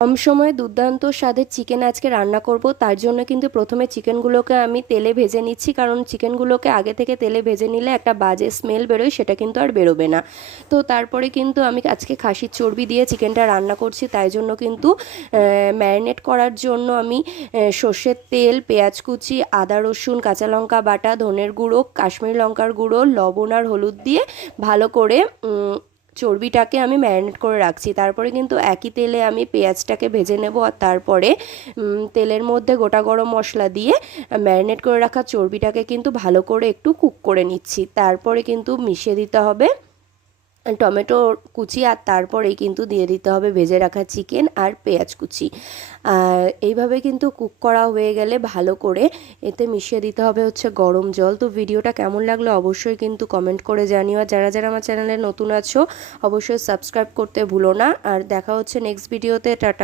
কম সময়ে দুর্দান্ত স্বাদের চিকেন আজকে রান্না করব। তার জন্য কিন্তু প্রথমে চিকেনগুলোকে আমি তেলে ভেজে নিচ্ছি, কারণ চিকেনগুলোকে আগে থেকে তেলে ভেজে নিলে একটা বাজে স্মেল বেরোয়, সেটা কিন্তু আর বেরোবে না। তো তারপরে কিন্তু আমি আজকে খাসির চর্বি দিয়ে চিকেনটা রান্না করছি, তাই জন্য কিন্তু ম্যারিনেট করার জন্য আমি সর্ষের তেল, পেঁয়াজ কুচি, আদা রসুন, কাঁচা লঙ্কা বাটা, ধনের গুঁড়ো, কাশ্মীরি লঙ্কার গুঁড়ো, লবণ আর হলুদ দিয়ে ভালো করে চর্বিটাকে আমি ম্যারিনেট করে রাখছি। তারপরে কিন্তু একই তেলে আমি পেঁয়াজটাকে ভেজে নেব, আর তারপরে তেলের মধ্যে গোটা গরম মশলা দিয়ে ম্যারিনেট করে রাখা চর্বিটাকে কিন্তু ভালো করে একটু কুক করে নিচ্ছি। তারপরে কিন্তু মিশিয়ে দিতে হবে টমেটো কুচি, আর তারপরেই কিন্তু দিয়ে দিতে হবে ভেজে রাখা চিকেন আর পেঁয়াজ কুচি। আর এইভাবে কিন্তু কুক করা হয়ে গেলে ভালো করে এতে মিশিয়ে দিতে হবে হচ্ছে গরম জল। তো ভিডিওটা কেমন লাগলো অবশ্যই কিন্তু কমেন্ট করে জানিও, আর যারা যারা আমার চ্যানেলে নতুন আছো অবশ্যই সাবস্ক্রাইব করতে ভুলো না। আর দেখা হচ্ছে নেক্সট ভিডিওতে। টাটা।